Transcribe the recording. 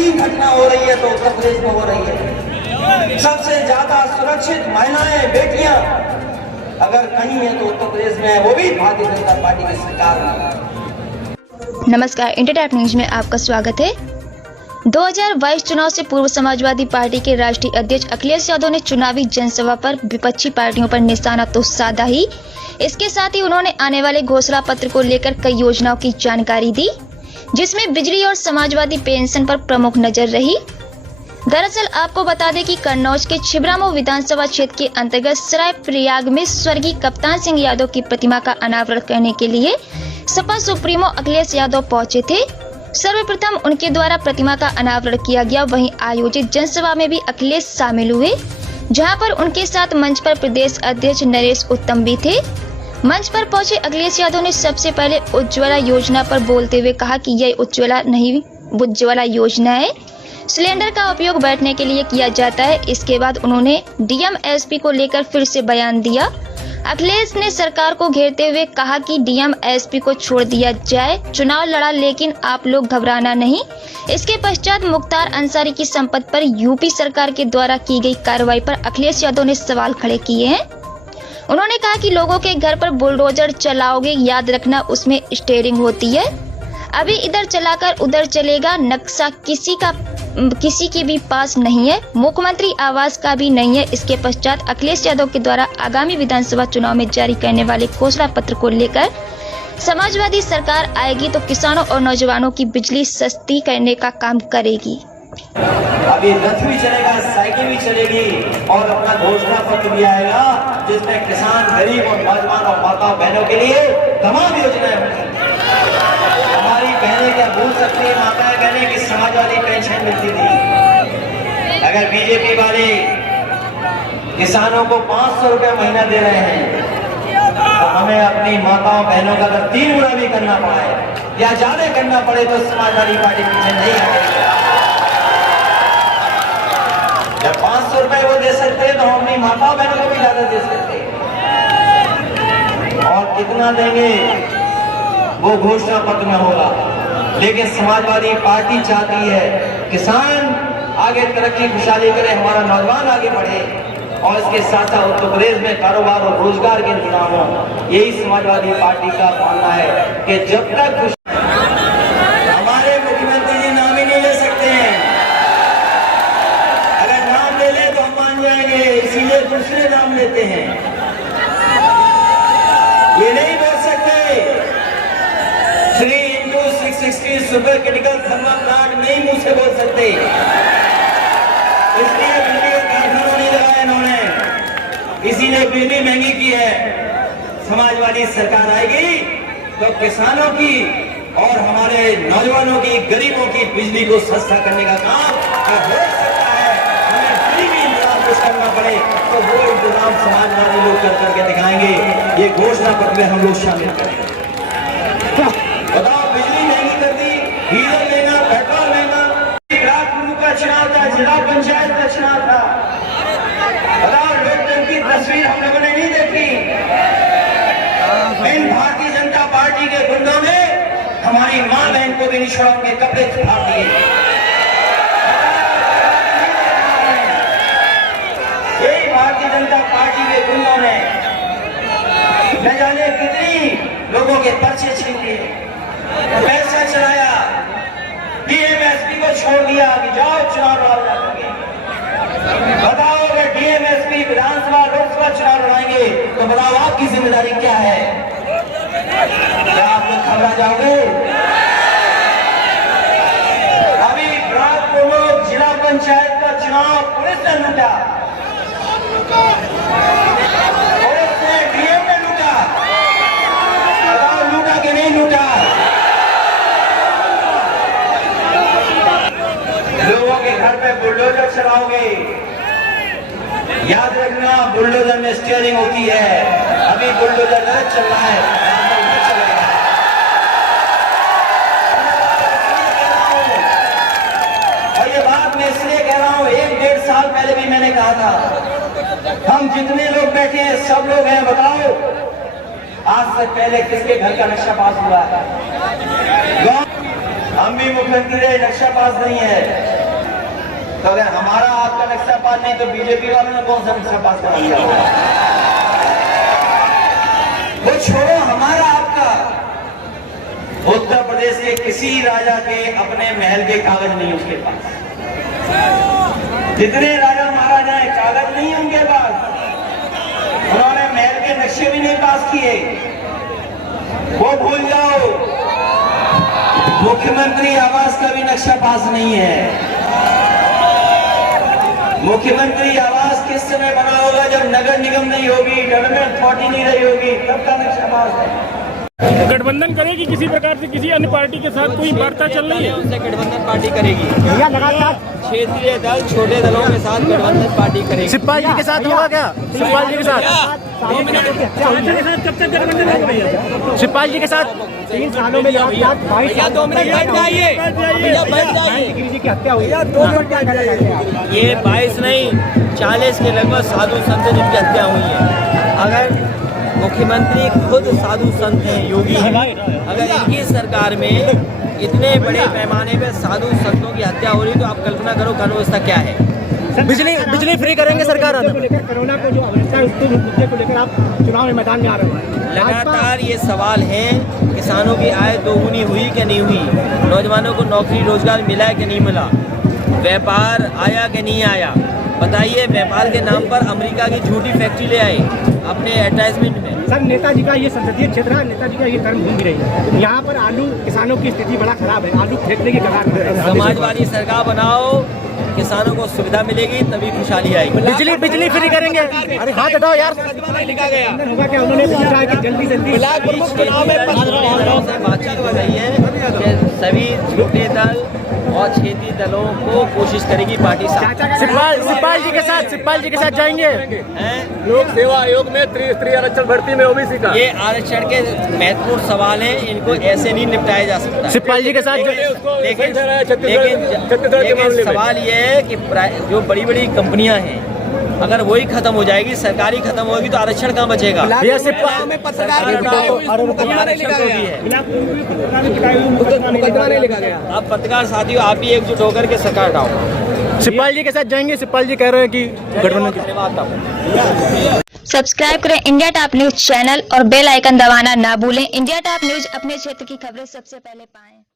संगीन घटना हो रही है तो उत्तर प्रदेश में हो रही है। सबसे ज्यादा सुरक्षित महिलाएं, बेटियां अगर कहीं है तो उत्तर प्रदेश में है, वो भी भारतीय जनता पार्टी की सरकार में। नमस्कार, इंटरटेट न्यूज में आपका स्वागत है। 2022 चुनाव से पूर्व समाजवादी पार्टी के राष्ट्रीय अध्यक्ष अखिलेश यादव ने चुनावी जनसभा पर विपक्षी पार्टियों पर निशाना तो साधा ही, इसके साथ ही उन्होंने आने वाले घोषणा पत्र को लेकर कई योजनाओं की जानकारी दी, जिसमें बिजली और समाजवादी पेंशन पर प्रमुख नजर रही। दरअसल आपको बता दें कि कन्नौज के छिबरामऊ विधानसभा क्षेत्र के अंतर्गत सराय प्रयाग में स्वर्गीय कप्तान सिंह यादव की प्रतिमा का अनावरण करने के लिए सपा सुप्रीमो अखिलेश यादव पहुंचे थे। सर्वप्रथम उनके द्वारा प्रतिमा का अनावरण किया गया। वहीं आयोजित जनसभा में भी अखिलेश शामिल हुए, जहां पर उनके साथ मंच पर प्रदेश अध्यक्ष नरेश उत्तम भी थे। मंच पर पहुंचे अखिलेश यादव ने सबसे पहले उज्ज्वला योजना पर बोलते हुए कहा कि यह उज्ज्वला नहीं, उज्ज्वला योजना है, सिलेंडर का उपयोग बैठने के लिए किया जाता है। इसके बाद उन्होंने डीएम एसपी को लेकर फिर से बयान दिया। अखिलेश ने सरकार को घेरते हुए कहा कि डीएम एसपी को छोड़ दिया जाए, चुनाव लड़ा लेकिन आप लोग घबराना नहीं। इसके पश्चात मुख्तार अंसारी की संपत्ति पर यूपी सरकार के द्वारा की गई कार्रवाई पर अखिलेश यादव ने सवाल खड़े किए हैं। उन्होंने कहा कि लोगों के घर पर बुलडोजर चलाओगे, याद रखना उसमें स्टीयरिंग होती है, अभी इधर चलाकर उधर चलेगा, नक्शा किसी के भी पास नहीं है, मुख्यमंत्री आवास का भी नहीं है। इसके पश्चात अखिलेश यादव के द्वारा आगामी विधानसभा चुनाव में जारी करने वाले घोषणा पत्र को लेकर समाजवादी सरकार आएगी तो किसानों और नौजवानों की बिजली सस्ती करने का काम करेगी। अभी रथ भी चलेगा, साइकिल भी चलेगी और अपना घोषणा पत्र भी आएगा, जिसमें किसान, गरीब और नौजवान और माताओं बहनों के लिए तमाम योजनाएं होंगी। हमारी बहनें क्या भूल सकती है, माताएं बहनें की समाजवादी पेंशन मिलती थी। अगर बीजेपी वाले किसानों को 500 रुपया महीना दे रहे हैं तो हमें अपनी माताओं बहनों का अगर 3 गुना भी करना पड़े या ज्यादा करना पड़े तो समाजवादी पार्टी पीछे नहीं हटेगी। जब 500 रुपए वो दे सकते हैं तो हम अपनी माता बहनों को भी ज्यादा दे सकते हैं। और कितना देंगे वो घोषणा पत्र में होगा, लेकिन समाजवादी पार्टी चाहती है किसान आगे तरक्की खुशहाली करे, हमारा नौजवान आगे बढ़े और इसके साथ साथ उत्तर प्रदेश में कारोबार और रोजगार के इंतजाम हो। यही समाजवादी पार्टी का मानना है कि जब तक हमारे मुख्यमंत्री जी नाम ही नहीं ले सकते हैं, तो हम मान जाएंगे, इसीलिए दूसरे नाम लेते हैं। ये नहीं बोल सकते 3x660 super critical thermal plant नहीं मुंह से बोल सकते, इसलिए बिजली का कारखाना नहीं लगाया इन्होंने, इसीलिए बिजली महंगी की है। समाजवादी सरकार आएगी तो किसानों की और हमारे नौजवानों की, गरीबों की बिजली को सस्ता करने का काम हो सकता है। करना पड़े तो वो इंतजाम समाजवादी लोग कर करके दिखाएंगे। ये घोषणा पत्र में हम लोग शामिल करेंगे। बताओ, बिजली महंगी कर दी, डीजल महंगा, पेट्रोल महंगा, ब्लॉक प्रमुख का चुनाव था, जिला पंचायत का चुनाव था। बताओ, लोकतंत्र की तस्वीर हम लोगों ने नहीं देखी। इन भारतीय जनता पार्टी के गुंडों ने हमारी माँ बहन को भी नहीं छोड़ा, उनके कपड़े फाड़ दिए। भारतीय जनता पार्टी के गुंडों ने न जाने कितनी लोगों के पर्चे छीन लिए, पैसा चलाया, डीएम एसपी को छोड़ दिया कि जाओ चुनाव लड़ाओगे। बताओ, अगर डीएम एसपी विधानसभा लोकसभा चुनाव लड़ाएंगे तो बताओ आपकी जिम्मेदारी क्या है? क्या आप लोग घबरा जाओगे? अभी ब्लॉक प्रमुख, जिला पंचायत का चुनाव पुलिस ने लूटा, डीएम ने लूटा। बताओ, लूटा कि नहीं लूटा? लोगों के घर पे बुलडोजर चलाओगे, याद रखना बुलडोजर में स्टीयरिंग होती है। अभी बुलडोजर गलत चल रहा है, और ये बात मैं इसलिए कह रहा हूं, 1-1.5 साल पहले भी मैंने कहा था, हम जितने लोग बैठे हैं सब लोग हैं। बताओ, आज से पहले किसके घर का नक्शा पास हुआ है? हम भी मुख्यमंत्री रहे, नक्शा पास नहीं है। तो अगर हमारा आपका नक्शा पास नहीं तो बीजेपी वालों ने कौन सा नक्शा पास करा दिया होगा? वो छोड़ो, हमारा आपका उत्तर प्रदेश के किसी राजा के अपने महल के कागज नहीं उसके पास। जितने राजा महाराजा हैं कागज नहीं उनके पास, उन्होंने महल के नक्शे भी नहीं पास किए। वो भूल जाओ, मुख्यमंत्री आवास का भी नक्शा पास नहीं है। मुख्यमंत्री आवास किस समय बना होगा? जब नगर निगम नहीं होगी, डेवलपमेंट अथॉरिटी नहीं रही होगी, तब का नक्शा पास है। गठबंधन करेगी किसी प्रकार से, किसी अन्य पार्टी के साथ कोई वार्ता चल रही है? उससे गठबंधन पार्टी करेगी। क्षेत्रीय दल छोटे दलों के साथ गठबंधन पार्टी करेगी। शिवपाल जी के साथ होगा क्या? शिवपाल जी के साथ कब तक गठबंधन हो रही है? शिवपाल जी के साथ 3 सालों में भैया 2 मिनट बैठ जाइए, भैया बैठ जाइए। की हत्या हुई, 2 मिनट। ये 22 नहीं 40 के लगभग साधु संत जिनकी हत्या हुई है। अगर मुख्यमंत्री खुद साधु संत हैं, योगी हैं, अगर इनकी सरकार में इतने बड़े पैमाने पे साधु संतों की हत्या हो रही तो आप कल्पना करो कानून व्यवस्था क्या है। बिजली फ्री करेंगे सरकार आने में। कोरोना को जो अवस्था है उसके मुद्दे को लेकर आप चुनाव में मैदान में आ रहे हैं। लगातार ये सवाल है, किसानों की आय दोगुनी हुई कि नहीं हुई, नौजवानों को नौकरी रोजगार मिला कि नहीं मिला, व्यापार आया कि नहीं आया। बताइए, व्यापार के नाम पर अमेरिका की झूठी फैक्ट्री ले आए अपने एडवर्टाइजमेंट में। सर, नेताजी का ये संसदीय क्षेत्र है, नेताजी का ये कर्म भूमि रही है। यहाँ पर आलू किसानों की स्थिति बड़ा खराब है, आलू फेंकने की कगार पर है। समाजवादी सरकार बनाओ, किसानों को सुविधा मिलेगी तभी खुशहाली आएगी। बिजली फ्री करेंगे। अरे हाथ हटाओ यार। लिखा गया होगा क्या? उन्होंने पूछा कि जल्दी चुनाव में बातचीत हो रही है कि सभी छोटे दल और क्षेत्रीय दलों को कोशिश करेगी पार्टी शिवपाल जी के साथ जाएंगे। लोक सेवा आयोग में त्रि आरक्षण भर्ती में ओबीसी का ये आरक्षण के महत्वपूर्ण सवाल हैं, इनको ऐसे नहीं निपटाया जा सकता। शिवपाल जी के साथ लेकिन सवाल ये है कि जो बड़ी बड़ी कंपनियां हैं, अगर वही खत्म हो जाएगी, सरकारी खत्म होगी तो आरक्षण कहाँ बचेगा? अब पत्रकार साथियों, आप भी एकजुट होकर के सरकार हटाओ। शिवपाल जी के साथ जाएंगे। शिवपाल जी कह रहे हैं कि गठबंधन। सब्सक्राइब करें इंडिया टॉप न्यूज चैनल और बेल आइकन दबाना ना भूलें। इंडिया टॉप न्यूज अपने क्षेत्र की खबरें सबसे पहले पाएं।